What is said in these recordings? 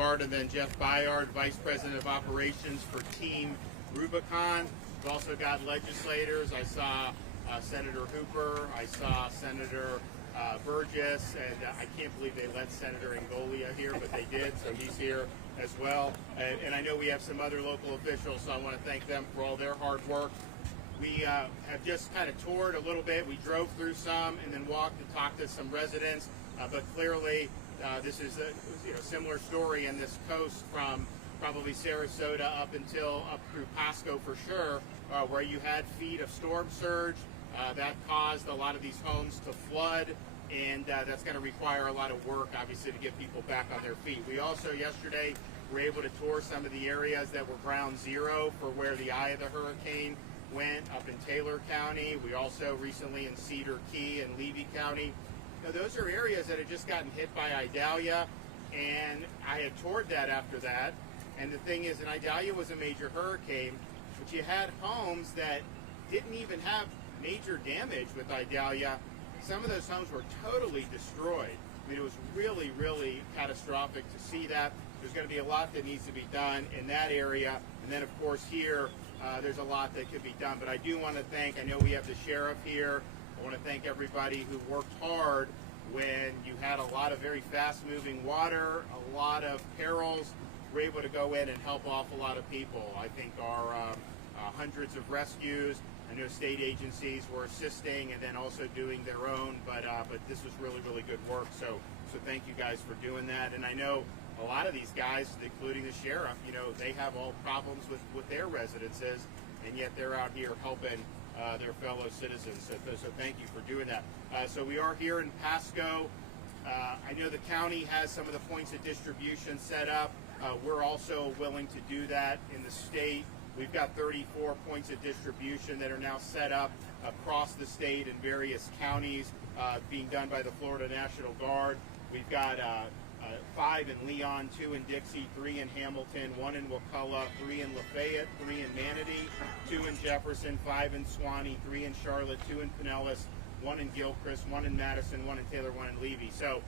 Guard, and then Jeff Byard, Vice President of Operations for Team Rubicon. We've also got legislators. I saw Senator Hooper. I saw Senator Burgess, and I can't believe they let Senator Angolia here, but they did, so he's here as well. And I know we have some other local officials, so I want to thank them for all their hard work. We have just kind of toured a little bit. We drove through some and then walked and talked to some residents, but clearly this is a similar story in this coast from probably Sarasota up through Pasco for sure, where you had feet of storm surge. That caused a lot of these homes to flood, and that's going to require a lot of work, obviously, to get people back on their feet. We also, yesterday, were able to tour some of the areas that were ground zero for where the eye of the hurricane went up in Taylor County. We also recently in Cedar Key and Levy County. Now, those are areas that had just gotten hit by Idalia, and I had toured that after that. And the thing is, and Idalia was a major hurricane, but you had homes that didn't even have major damage with Idalia. Some of those homes were totally destroyed. I mean, it was really, really catastrophic to see that. There's going to be a lot that needs to be done in that area. And then, of course, here, there's a lot that could be done. But I do want to thank, I know we have the sheriff here. I want to thank everybody who worked hard when you had a lot of very fast-moving water, a lot of perils. We're able to go in and help off a lot of people. I think our hundreds of rescues, I know state agencies were assisting and then also doing their own, but this was really, really good work. So thank you guys for doing that. And I know a lot of these guys, including the sheriff, they have all problems with their residences, and yet they're out here helping their fellow citizens. So thank you for doing that. So we are here in Pasco. I know the county has some of the points of distribution set up. We're also willing to do that in the state. We've got 34 points of distribution that are now set up across the state in various counties, being done by the Florida National Guard. We've got 5 in Leon, 2 in Dixie, 3 in Hamilton, 1 in Wakulla, 3 in Lafayette, 3 in Manatee, 2 in Jefferson, 5 in Suwannee, 3 in Charlotte, 2 in Pinellas, 1 in Gilchrist, 1 in Madison, 1 in Taylor, 1 in Levy. So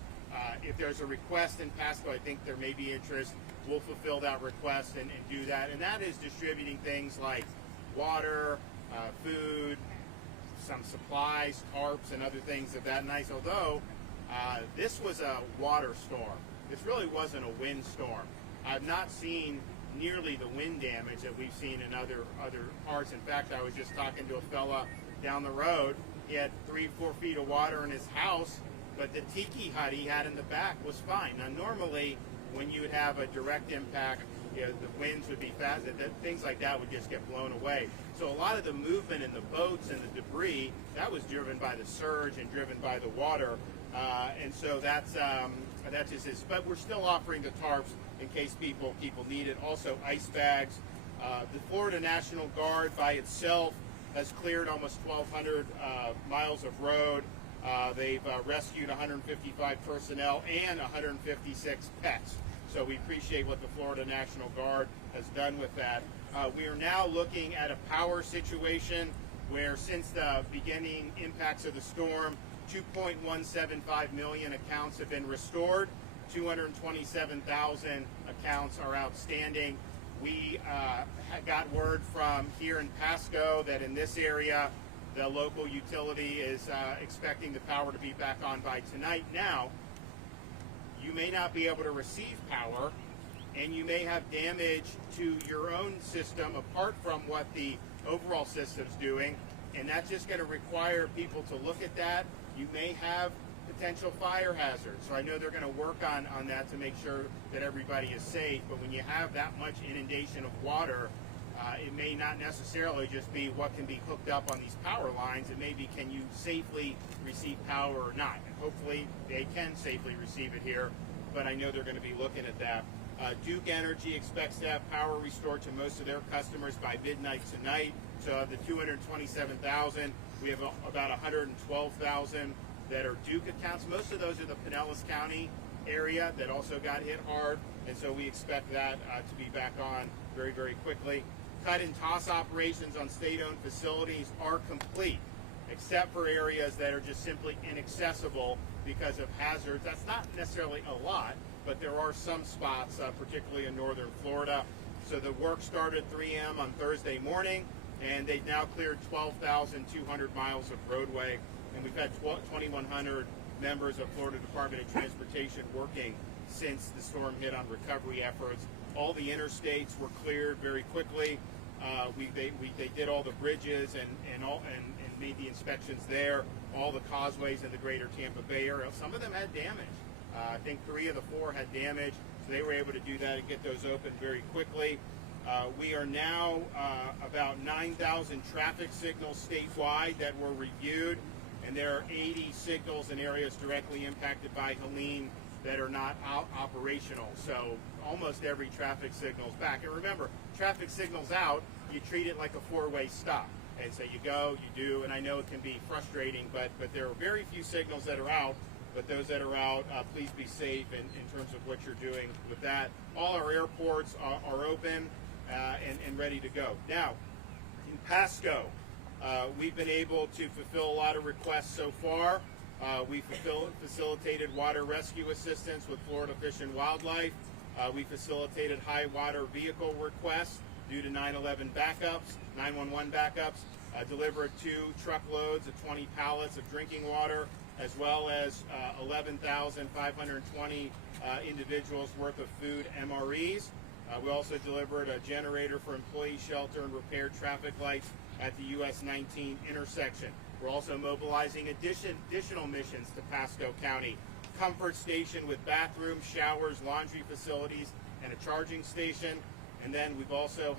if there's a request in Pasco, I think there may be interest. We'll fulfill that request and do that. And that is distributing things like water, food, some supplies, tarps, and other things of that nice. Although this was a water storm. This really wasn't a wind storm. I've not seen nearly the wind damage that we've seen in other parts. In fact, I was just talking to a fella down the road. He had 3-4 feet of water in his house, but the tiki hut he had in the back was fine. Now, normally, when you would have a direct impact, the winds would be fast, things like that would just get blown away. So a lot of the movement in the boats and the debris, that was driven by the surge and driven by the water. And so that's just this. But we're still offering the tarps in case people need it. Also ice bags. The Florida National Guard by itself has cleared almost 1,200 miles of road. They've rescued 155 personnel and 156 pets. So we appreciate what the Florida National Guard has done with that. We are now looking at a power situation where since the beginning impacts of the storm, 2.175 million accounts have been restored. 227,000 accounts are outstanding. We got word from here in Pasco that in this area, the local utility is expecting the power to be back on by tonight. Now, you may not be able to receive power, and you may have damage to your own system apart from what the overall system's doing, and that's just going to require people to look at that. You may have potential fire hazards, so I know they're going to work on that to make sure that everybody is safe, but when you have that much inundation of water, it may not necessarily just be what can be hooked up on these power lines. It may be, can you safely receive power or not? And hopefully they can safely receive it here, but I know they're going to be looking at that. Duke Energy expects to have power restored to most of their customers by midnight tonight. So of the 227,000, we have about 112,000 that are Duke accounts. Most of those are the Pinellas County area that also got hit hard, and so we expect that to be back on very, very quickly. Cut and toss operations on state-owned facilities are complete, except for areas that are just simply inaccessible because of hazards. That's not necessarily a lot, but there are some spots, particularly in northern Florida. So the work started 3 a.m. on Thursday morning, and they've now cleared 12,200 miles of roadway, and we've had 2,100 members of Florida Department of Transportation working since the storm hit on recovery efforts. All the interstates were cleared very quickly. They did all the bridges and made the inspections there. All the causeways in the greater Tampa Bay area. Some of them had damage. I think 3 of the 4 had damage, so they were able to do that and get those open very quickly. We are now about 9,000 traffic signals statewide that were reviewed, and there are 80 signals in areas directly impacted by Helene that are not operational. So almost every traffic signal's back. And remember, traffic signals out, you treat it like a 4-way stop. And so you go, you do, and I know it can be frustrating, but there are very few signals that are out. But those that are out, please be safe in terms of what you're doing with that. All our airports are open and ready to go. Now, in Pasco, we've been able to fulfill a lot of requests so far. We facilitated water rescue assistance with Florida Fish and Wildlife. We facilitated high water vehicle requests due to 9/11 backups, 911 backups, delivered 2 truckloads of 20 pallets of drinking water, as well as 11,520 individuals worth of food MREs. We also delivered a generator for employee shelter and repaired traffic lights at the US 19 intersection. We're also mobilizing additional missions to Pasco County. Comfort station with bathrooms, showers, laundry facilities, and a charging station. And then we've also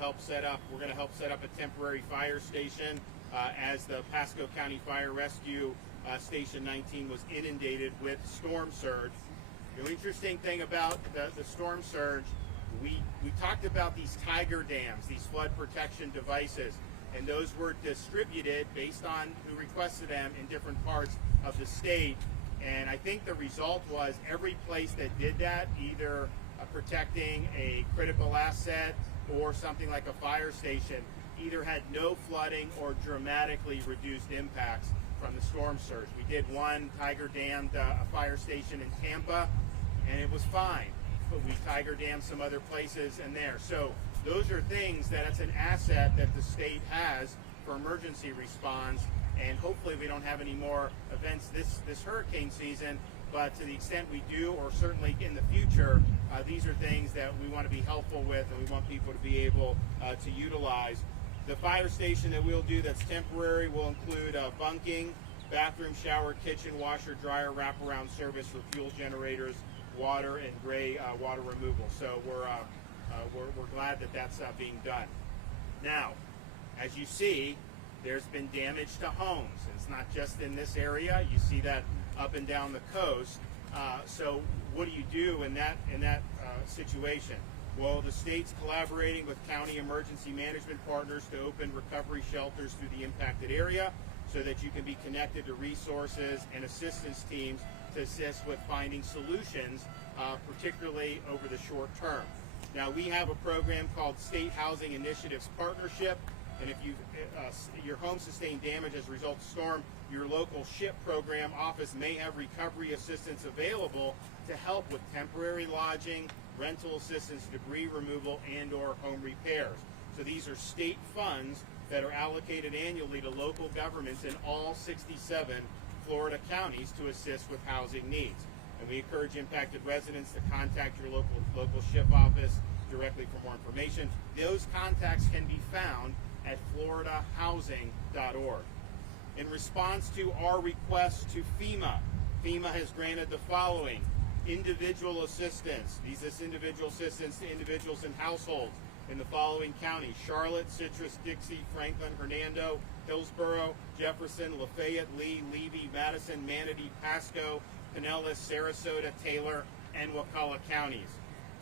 we're going to help set up a temporary fire station as the Pasco County Fire Rescue Station 19 was inundated with storm surge. The interesting thing about the storm surge, we talked about these Tiger dams, these flood protection devices, and those were distributed based on who requested them in different parts of the state. And I think the result was every place that did that, either protecting a critical asset or something like a fire station, either had no flooding or dramatically reduced impacts from the storm surge. We did one Tiger dammed a fire station in Tampa, and it was fine. But we Tiger dammed some other places in there. So those are things that's an asset that the state has for emergency response, and hopefully we don't have any more events this hurricane season, but to the extent we do, or certainly in the future, these are things that we want to be helpful with and we want people to be able to utilize. The fire station that we'll do that's temporary will include bunking, bathroom, shower, kitchen, washer, dryer, wraparound service for fuel generators, water, and gray water removal. So we're glad that that's being done. Now, as you see, there's been damage to homes. It's not just in this area. You see that up and down the coast. So what do you do in that situation? Well, the state's collaborating with county emergency management partners to open recovery shelters through the impacted area so that you can be connected to resources and assistance teams to assist with finding solutions, particularly over the short term. Now, we have a program called State Housing Initiatives Partnership, and if your home sustained damage as a result of storm, your local SHIP program office may have recovery assistance available to help with temporary lodging, rental assistance, debris removal, and/or home repairs. So these are state funds that are allocated annually to local governments in all 67 Florida counties to assist with housing needs. And we encourage impacted residents to contact your local SHIP office directly for more information. Those contacts can be found at floridahousing.org. In response to our request to FEMA, FEMA has granted the following: individual assistance. This individual assistance to individuals and households in the following counties: Charlotte, Citrus, Dixie, Franklin, Hernando, Hillsborough, Jefferson, Lafayette, Lee, Levy, Madison, Manatee, Pasco, Pinellas, Sarasota, Taylor, and Wakulla counties.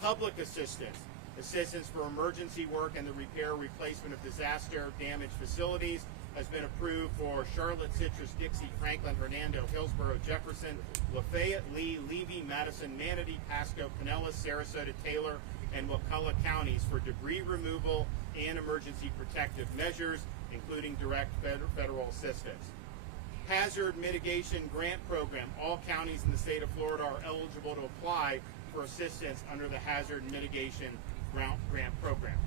Public assistance. Assistance for emergency work and the repair or replacement of disaster-damaged facilities has been approved for Charlotte, Citrus, Dixie, Franklin, Hernando, Hillsborough, Jefferson, Lafayette, Lee, Levy, Madison, Manatee, Pasco, Pinellas, Sarasota, Taylor, and Wakulla counties for debris removal and emergency protective measures, including direct federal assistance. Hazard Mitigation Grant Program. All counties in the state of Florida are eligible to apply for assistance under the Hazard Mitigation Grant Program.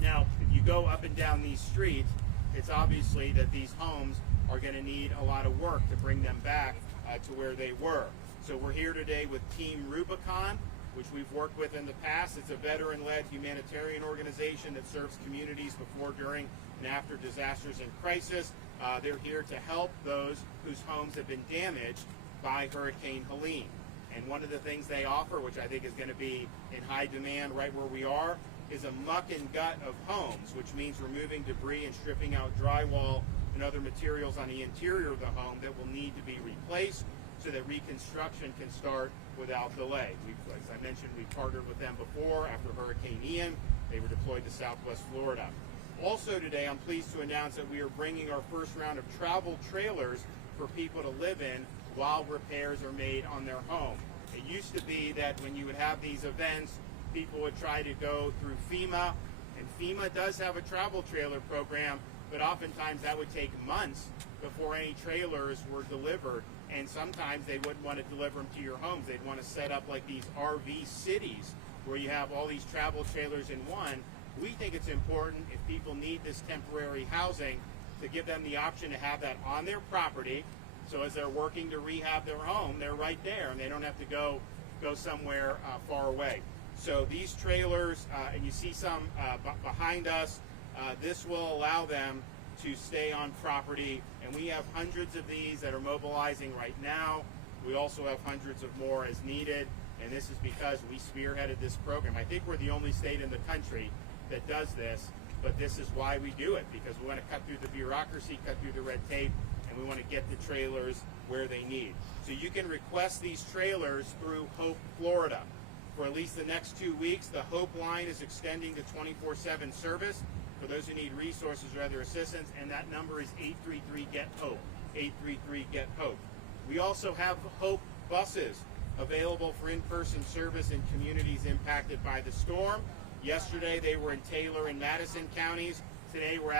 Now, if you go up and down these streets, it's obviously that these homes are going to need a lot of work to bring them back to where they were. So we're here today with Team Rubicon, which we've worked with in the past. It's a veteran-led humanitarian organization that serves communities before, during, and after disasters and crisis. They're here to help those whose homes have been damaged by Hurricane Helene. And one of the things they offer, which I think is going to be in high demand right where we are, is a muck and gut of homes, which means removing debris and stripping out drywall and other materials on the interior of the home that will need to be replaced so that reconstruction can start without delay. As I mentioned, we partnered with them before. After Hurricane Ian, they were deployed to Southwest Florida. Also today, I'm pleased to announce that we are bringing our first round of travel trailers for people to live in while repairs are made on their home. It used to be that when you would have these events, people would try to go through FEMA, and FEMA does have a travel trailer program, but oftentimes that would take months before any trailers were delivered, and sometimes they wouldn't want to deliver them to your homes. They'd want to set up like these RV cities where you have all these travel trailers in one. We think it's important, if people need this temporary housing, to give them the option to have that on their property. So as they're working to rehab their home, they're right there, and they don't have to go somewhere far away. So these trailers, and you see some behind us, this will allow them to stay on property, and we have hundreds of these that are mobilizing right now. We also have hundreds of more as needed, and this is because we spearheaded this program. I think we're the only state in the country that does this, but this is why we do it, because we want to cut through the bureaucracy, cut through the red tape, and we want to get the trailers where they need. So you can request these trailers through Hope Florida. For at least the next 2 weeks, the Hope line is extending to 24/7 service for those who need resources or other assistance, and that number is 833-GET-HOPE, 833-GET-HOPE. We also have Hope buses available for in-person service in communities impacted by the storm. Yesterday, they were in Taylor and Madison counties. Today, we're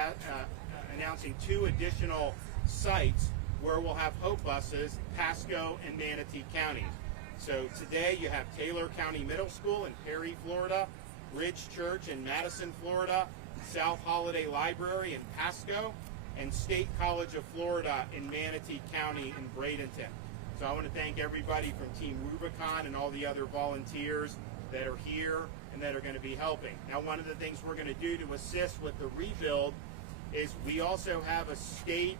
announcing 2 additional sites where we'll have Hope buses, Pasco and Manatee counties. So today you have Taylor County Middle School in Perry, Florida, Ridge Church in Madison, Florida, South Holiday Library in Pasco, and State College of Florida in Manatee County in Bradenton. So I want to thank everybody from Team Rubicon and all the other volunteers that are here and that are going to be helping. Now, one of the things we're going to do to assist with the rebuild is we also have a state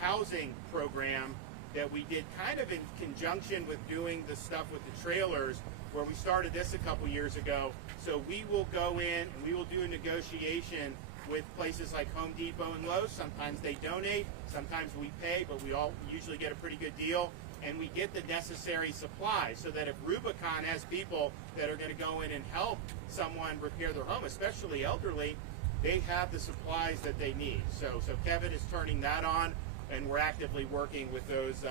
housing program that we did kind of in conjunction with doing the stuff with the trailers, where we started this a couple years ago. So we will go in and we will do a negotiation with places like Home Depot and Lowe's. Sometimes they donate, sometimes we pay, but we all usually get a pretty good deal. And we get the necessary supplies so that if Rubicon has people that are going to go in and help someone repair their home, especially elderly, they have the supplies that they need. So Kevin is turning that on, and we're actively working with those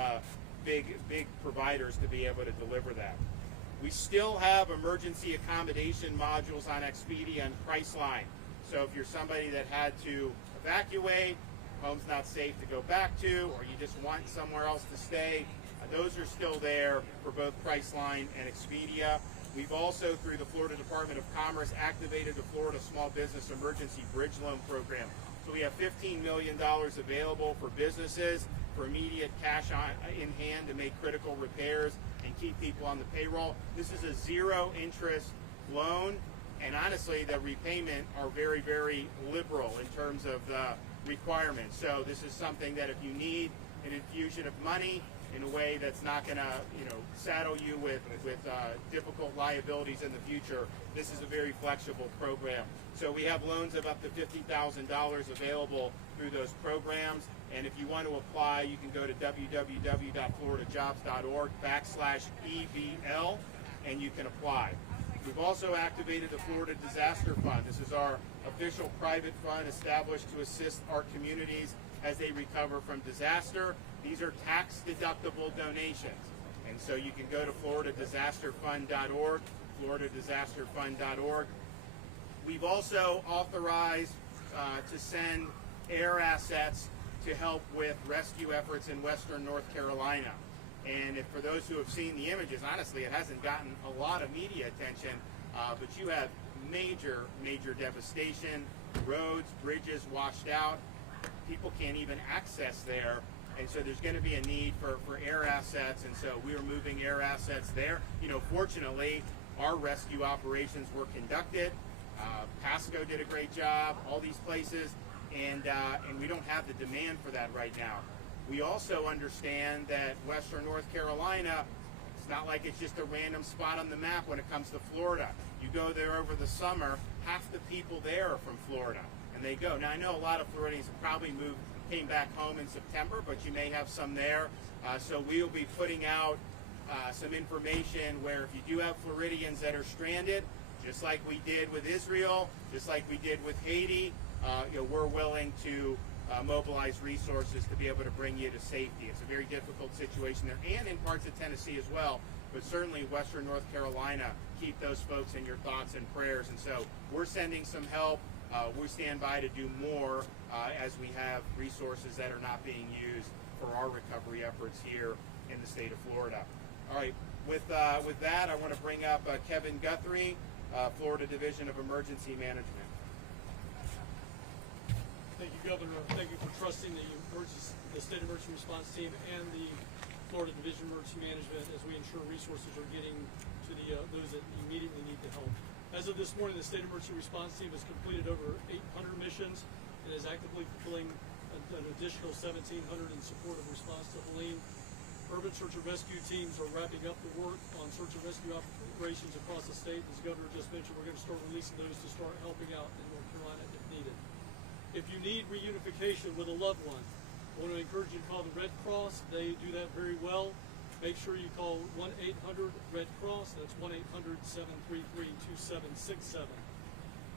big providers to be able to deliver that. We still have emergency accommodation modules on Expedia and Priceline. So if you're somebody that had to evacuate, home's not safe to go back to, or you just want somewhere else to stay, those are still there for both Priceline and Expedia. We've also, through the Florida Department of Commerce, activated the Florida Small Business Emergency Bridge Loan Program. So we have $15 million available for businesses for immediate cash in hand to make critical repairs and keep people on the payroll. This is a zero interest loan, and honestly, the repayment are very, very liberal in terms of the requirements. So this is something that if you need an infusion of money in a way that's not going to, saddle you with difficult liabilities in the future, this is a very flexible program. So we have loans of up to $50,000 available through those programs. And if you want to apply, you can go to www.floridajobs.org/EBL, and you can apply. We've also activated the Florida Disaster Fund. This is our official private fund established to assist our communities as they recover from disaster. These are tax-deductible donations. And so you can go to floridadisasterfund.org, floridadisasterfund.org. We've also authorized to send air assets to help with rescue efforts in western North Carolina. And if, for those who have seen the images, honestly, it hasn't gotten a lot of media attention, but you have major devastation, roads, bridges washed out. People can't even access there. And so there's going to be a need for air assets, and so we are moving air assets there. You know, fortunately, our rescue operations were conducted. Pasco did a great job, all these places, and we don't have the demand for that right now. We also understand that Western North Carolina, it's not like it's just a random spot on the map when it comes to Florida. You go there over the summer, half the people there are from Florida, and they go. Now, I know a lot of Floridians have probably came back home in September, but you may have some there. So we'll be putting out some information where if you do have Floridians that are stranded, just like we did with Israel, just like we did with Haiti, you know, we're willing to mobilize resources to be able to bring you to safety. It's a very difficult situation there, and in parts of Tennessee as well, but certainly Western North Carolina, keep those folks in your thoughts and prayers. And so we're sending some help. We stand by to do more as we have resources that are not being used for our recovery efforts here in the state of Florida. All right, with that, I want to bring up Kevin Guthrie, Florida Division of Emergency Management. Thank you, Governor. Thank you for trusting the State Emergency Response Team and the Florida Division of Emergency Management as we ensure resources are getting to those that immediately need the help. As of this morning, the State Emergency Response Team has completed over 800 missions and is actively fulfilling an additional 1,700 in support of response to Helene. Urban search and rescue teams are wrapping up the work on search and rescue operations across the state. As the Governor just mentioned, we're going to start releasing those to start helping out in North Carolina if needed. If you need reunification with a loved one, I want to encourage you to call the Red Cross. They do that very well. Make sure you call 1-800-RED-CROSS. That's 1-800-733-2767.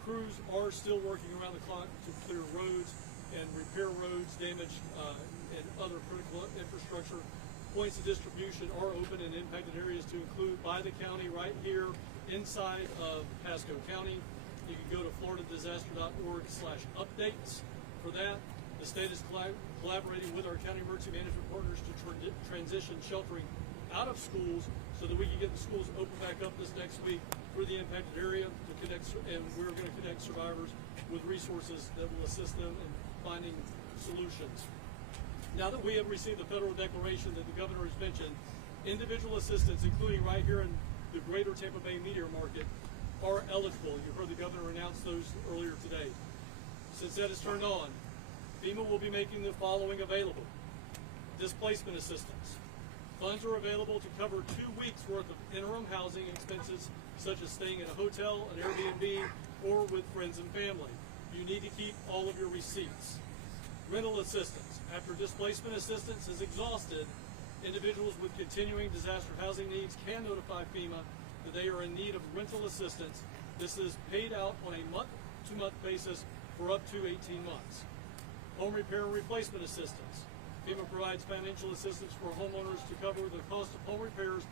Crews are still working around the clock to clear roads and repair roads damaged and other critical infrastructure. Points of distribution are open in impacted areas to include by the county right here inside of Pasco County. You can go to floridadisaster.org/updates for that. The state is collaborating with our county emergency management partners to transition sheltering out of schools so that we can get the schools open back up this next week for the impacted area to connect, and we're going to connect survivors with resources that will assist them in finding solutions. Now that we have received the federal declaration that the Governor has mentioned, individual assistance, including right here in the greater Tampa Bay meteor market, are eligible. You heard the Governor announce those earlier today. Since that is turned on, FEMA will be making the following available. Displacement assistance. Funds are available to cover 2 weeks worth of interim housing expenses, such as staying in a hotel, an Airbnb, or with friends and family. You need to keep all of your receipts. Rental assistance. After displacement assistance is exhausted, individuals with continuing disaster housing needs can notify FEMA that they are in need of rental assistance. This is paid out on a month-to-month basis for up to 18 months. Home repair and replacement assistance. FEMA provides financial assistance for homeowners to cover the cost of home repairs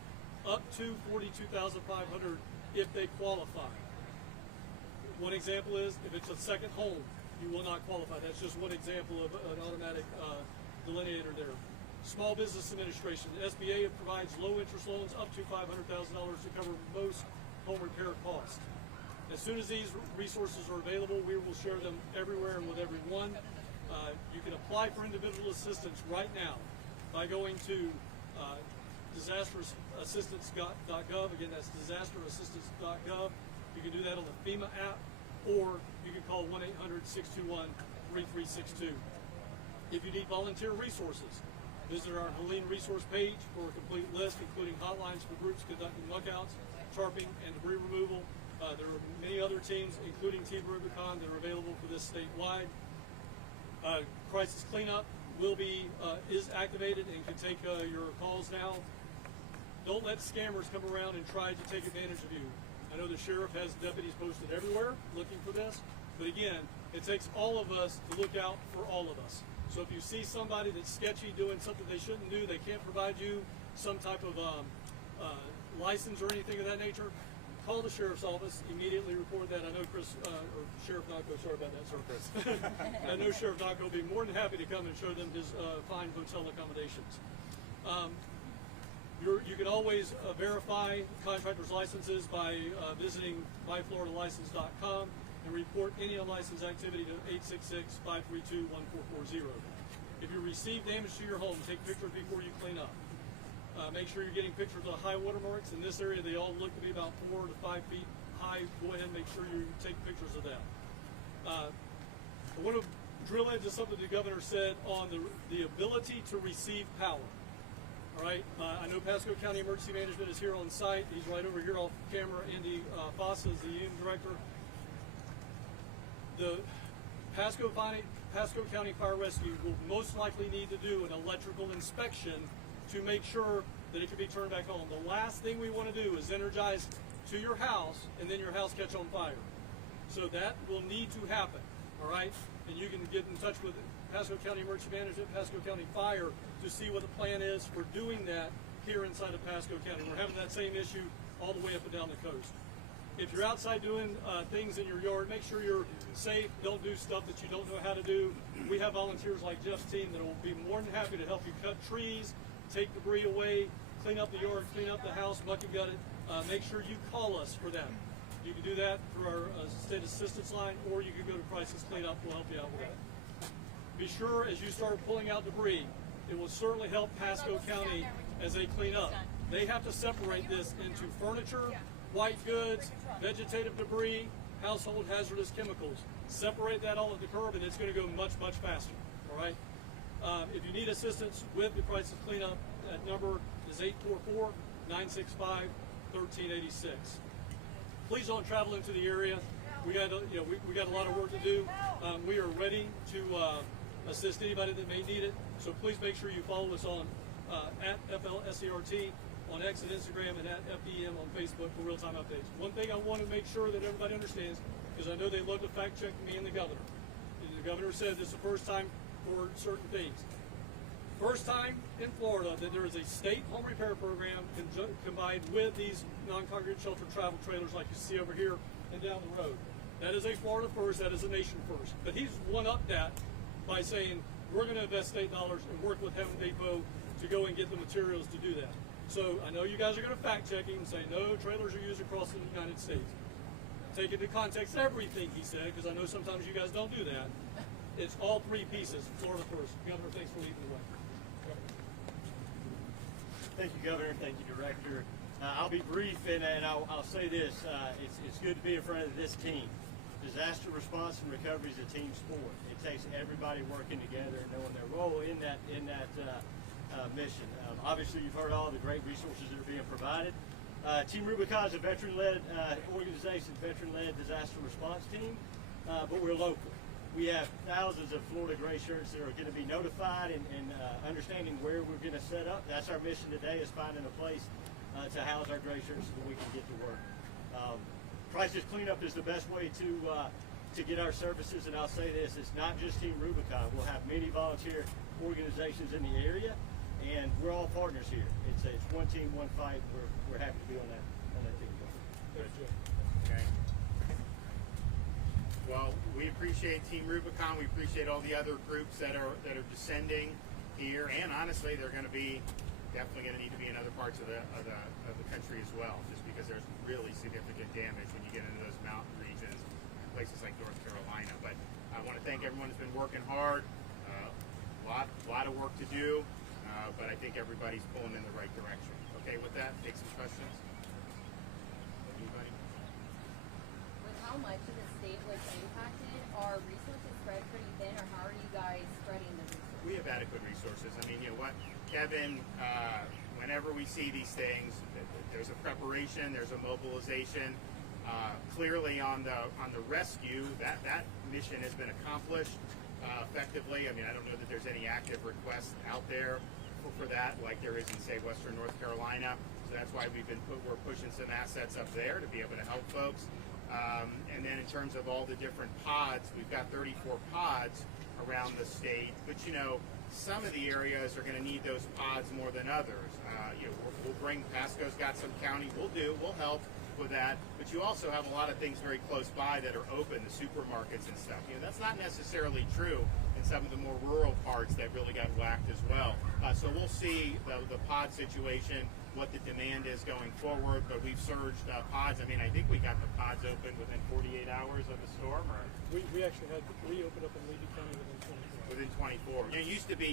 up to $42,500 if they qualify. One example is if it's a second home, you will not qualify. That's just one example of an automatic delineator there. Small Business Administration, the SBA provides low interest loans up to $500,000 to cover most home repair costs. As soon as these resources are available, we will share them everywhere and with everyone. You can apply for individual assistance right now by going to disasterassistance.gov. Again, that's disasterassistance.gov. You can do that on the FEMA app, or you can call 1-800-621-3362. If you need volunteer resources, visit our Helene resource page for a complete list, including hotlines for groups conducting lookouts, tarping, and debris removal. There are many other teams, including Team Rubicon, that are available for this statewide. Crisis cleanup is activated and can take your calls now. Don't let scammers come around and try to take advantage of you. I know the sheriff has deputies posted everywhere looking for this, but again, it takes all of us to look out for all of us. So if you see somebody that's sketchy doing something they shouldn't do, they can't provide you some type of license or anything of that nature, call the sheriff's office, immediately report that. I know Chris, or Sheriff Nocco, sorry about that, sir, Chris. I know Sheriff Nocco will be more than happy to come and show them his fine hotel accommodations. You can always verify contractors' licenses by visiting myfloridalicense.com and report any unlicensed activity to 866-532-1440. If you receive damage to your home, take pictures before you clean up. Make sure you're getting pictures of high water marks. In this area, they all look to be about 4 to 5 feet high. Go ahead and make sure you take pictures of that. I want to drill into something the governor said on the ability to receive power. All right, I know Pasco County Emergency Management is here on site. He's right over here off camera. Andy Fossa is the unit director. The Pasco County Fire Rescue will most likely need to do an electrical inspection to make sure that it can be turned back on. The last thing we want to do is energize to your house and then your house catch on fire. So that will need to happen, all right? And you can get in touch with Pasco County Emergency Management, Pasco County Fire, to see what the plan is for doing that here inside of Pasco County. We're having that same issue all the way up and down the coast. If you're outside doing things in your yard, make sure you're safe. Don't do stuff that you don't know how to do. We have volunteers like Jeff's team that will be more than happy to help you cut trees, take debris away, clean up the yard, clean up the house, muck and gut it. Make sure you call us for that. You can do that through our state assistance line, or you can go to Crisis Cleanup. We'll help you out with that. Be sure as you start pulling out debris, it will certainly help Pasco County as they clean up. They have to separate this into furniture, white goods, vegetative debris, household hazardous chemicals. Separate that all at the curb, and it's going to go much, much faster. All right. If you need assistance with the Crisis Cleanup, that number is 844-965-1386. Please don't travel into the area. We got we got a lot of work to do. We are ready to assist anybody that may need it. So please make sure you follow us on at FLSERT on X and Instagram, and at FDM on Facebook for real-time updates. One thing I want to make sure that everybody understands, because I know they love to fact check me and the governor. The governor said this is the first time for certain things. First time in Florida that there is a state home repair program combined with these non-congregate shelter travel trailers like you see over here and down the road. That is a Florida first, that is a nation first. But he's one-upped that by saying we're going to invest state dollars and work with Heaven Depot to go and get the materials to do that. So I know you guys are going to fact check him and say no, trailers are used across the United States. Take into context everything he said, because I know sometimes you guys don't do that. It's all three pieces, Florida first. Governor, thanks for leading the way. Thank you, Governor. Thank you, Director. I'll be brief, and I'll say this. It's good to be in front of this team. Disaster response and recovery is a team sport. It takes everybody working together and knowing their role in that mission. Obviously, you've heard all the great resources that are being provided. Team Rubicon is a veteran-led organization, veteran-led disaster response team, but we're local. We have thousands of Florida gray shirts that are going to be notified and understanding where we're going to set up. That's our mission today, is finding a place to house our gray shirts so that we can get to work. Crisis Cleanup is the best way to get our services, and I'll say this, it's not just Team Rubicon. We'll have many volunteer organizations in the area, and we're all partners here. It's one team, one fight. We're happy to be on that team. Okay. Well, we appreciate Team Rubicon. We appreciate all the other groups that are descending here, and honestly, they're going to be definitely going to need to be in other parts of the country as well, just because there's really significant damage when you get into those mountain regions, places like North Carolina. But I want to thank everyone who's been working hard. Lot of work to do, but I think everybody's pulling in the right direction. Okay, with that, take some questions. Anybody? With how much of the state was impacted, are resources spread pretty thin, or how are you guys spreading the resources? We have adequate resources. I mean, you know what, Kevin, whenever we see these things, there's a preparation, there's a mobilization. Clearly on the rescue, that mission has been accomplished effectively. I mean, I don't know that there's any active requests out there for that, like there is in, say, Western North Carolina. So that's why we're pushing some assets up there to be able to help folks. And then in terms of all the different pods, we've got 34 pods around the state, but you know, some of the areas are going to need those pods more than others. You know, we'll bring, Pasco's got some county, we'll help with that, but you also have a lot of things very close by that are open, the supermarkets and stuff. You know, that's not necessarily true in some of the more rural parts that really got whacked as well. So we'll see the pod situation what the demand is going forward, but we've surged pods. I mean, I think we got the pods open within 48 hours of the storm, or We actually had 3 open up in Levy County within 24. within 24. You know, it used to be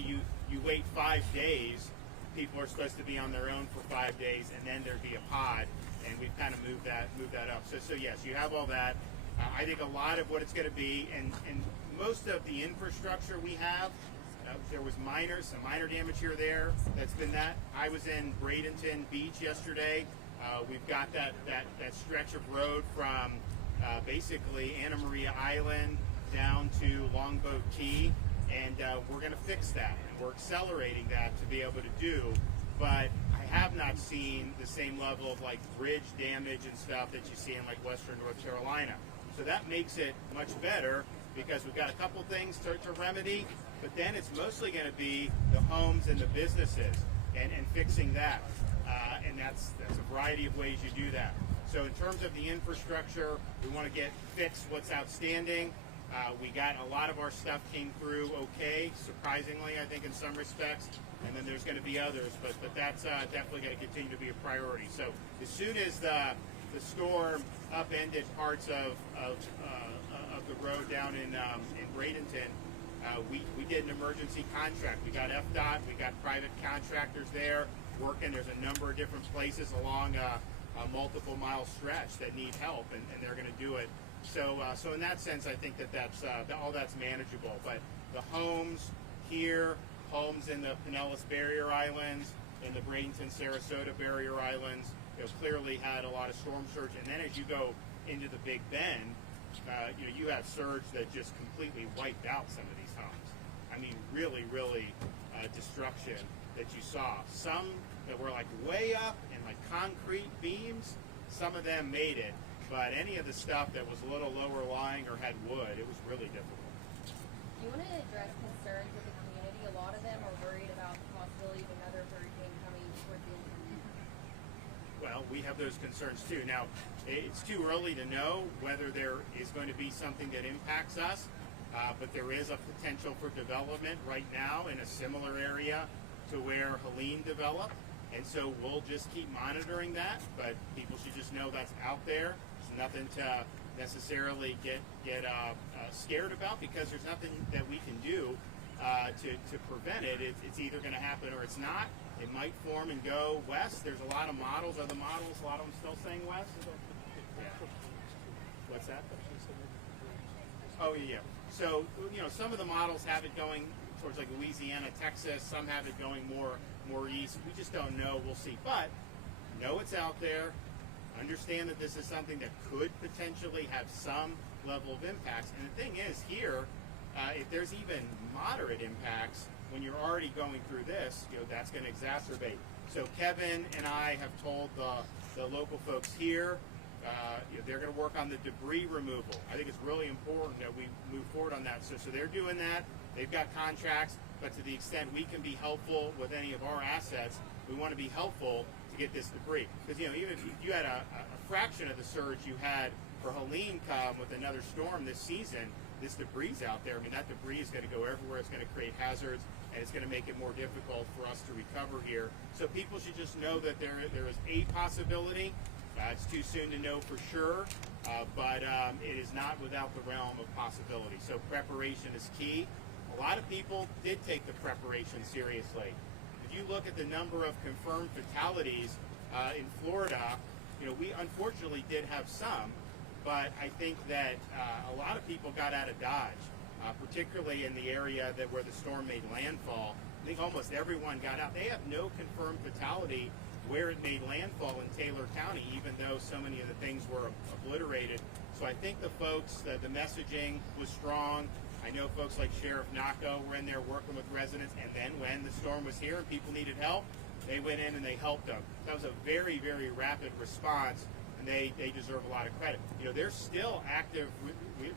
you wait 5 days. People are supposed to be on their own for 5 days, and then there'd be a pod, and we've kind of moved that up. So yes, you have all that. I think a lot of what it's going to be, and most of the infrastructure we have. There was some minor damage here or there. That's been that. I was in Bradenton Beach yesterday. We've got that stretch of road from basically Anna Maria Island down to Longboat Key, and we're going to fix that, and we're accelerating that to be able to do. But I have not seen the same level of like bridge damage and stuff that you see in like Western North Carolina. So that makes it much better because we've got a couple things to remedy. But then it's mostly going to be the homes and the businesses and fixing that. And that's a variety of ways you do that. So in terms of the infrastructure, we want to get fixed what's outstanding. We got a lot of our stuff came through okay, surprisingly, I think, in some respects. And then there's going to be others. But that's definitely going to continue to be a priority. So as soon as the storm upended parts of the road down in Bradenton, we did an emergency contract. We got FDOT, we got private contractors there working. There's a number of different places along a multiple mile stretch that need help, and they're going to do it. So in that sense, I think that's all that's manageable. But the homes here, homes in the Pinellas Barrier Islands, in the Bradenton Sarasota Barrier Islands, clearly had a lot of storm surge. And then as you go into the Big Bend, you have surge that just completely wiped out some of these homes. I mean, really destruction that you saw. Some that were like way up and like concrete beams, some of them made it, but any of the stuff that was a little lower lying or had wood, it was really difficult. Do you want to address concerns with the community? A lot of them are worried about the possibility of another hurricane coming towards the end of the year. Well, we have those concerns too. Now, it's too early to know whether there is going to be something that impacts us, but there is a potential for development right now in a similar area to where Helene developed, and so we'll just keep monitoring that, but people should just know that's out there. It's nothing to necessarily get scared about, because there's nothing that we can do to prevent it. It's either going to happen or it's not. It might form and go west. There's a lot of models. Are the models, a lot of them still saying west? Yeah. What's that? Oh, yeah. So, some of the models have it going towards like Louisiana, Texas. Some have it going more east. We just don't know. We'll see. But know it's out there. Understand that this is something that could potentially have some level of impacts. And the thing is, here, if there's even moderate impacts, when you're already going through this, that's going to exacerbate. So Kevin and I have told the local folks here, they're going to work on the debris removal. I think it's really important that we move forward on that. So they're doing that. They've got contracts, but to the extent we can be helpful with any of our assets, we want to be helpful to get this debris. Because even if you had a fraction of the surge you had for Helene come with another storm this season, this debris out there, I mean, that debris is going to go everywhere. It's going to create hazards, and it's going to make it more difficult for us to recover here. So people should just know that there is a possibility. It's too soon to know for sure, but it is not without the realm of possibility. So preparation is key. A lot of people did take the preparation seriously. If you look at the number of confirmed fatalities in Florida, we unfortunately did have some, but I think that a lot of people got out of Dodge, particularly in the area where the storm made landfall. I think almost everyone got out. They have no confirmed fatality where it made landfall in Taylor County, even though so many of the things were obliterated. So I think the folks, the messaging was strong. I know folks like Sheriff Naco were in there working with residents, and then when the storm was here and people needed help, they went in and they helped them. That was a very, very rapid response, and they deserve a lot of credit. There's still active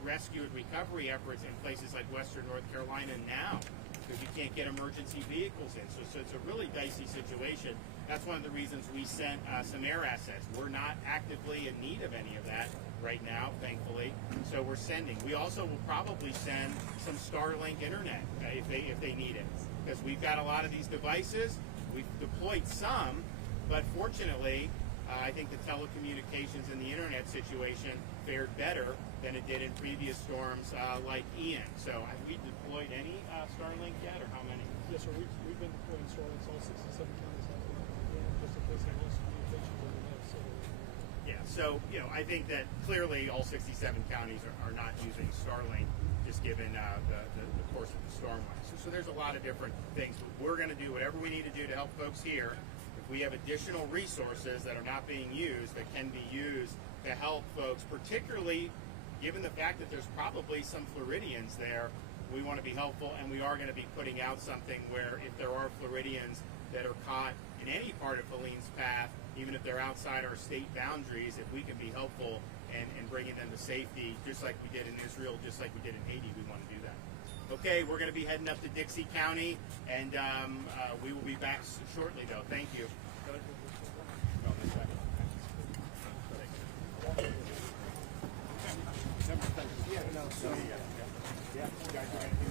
rescue and recovery efforts in places like Western North Carolina now, because you can't get emergency vehicles in. So it's a really dicey situation. That's one of the reasons we sent some air assets. We're not actively in need of any of that right now, thankfully. So we're sending. We also will probably send some Starlink internet if they need it, because we've got a lot of these devices. We've deployed some, But fortunately, I think the telecommunications and the internet situation fared better than it did in previous storms like Ian. So have we deployed any Starlink yet, or how many? Yes, sir. We've been deploying Starlinks. All 67 counties have them. Again, just in case they lost communications over that. So, Yeah, so, I think that clearly all 67 counties are not using Starlink, just given the course of the storm. So there's a lot of different things. But we're going to do whatever we need to do to help folks here. If we have additional resources that are not being used, that can be used to help folks, particularly given the fact that there's probably some Floridians there, we want to be helpful, and we are going to be putting out something where if there are Floridians that are caught in any part of Helene's path, even if they're outside our state boundaries, if we can be helpful and bringing them to safety, just like we did in Israel, just like we did in Haiti, we want to do that. Okay, we're going to be heading up to Dixie County, and we will be back shortly, though. Thank you. Go this way. Yeah, you guys are going to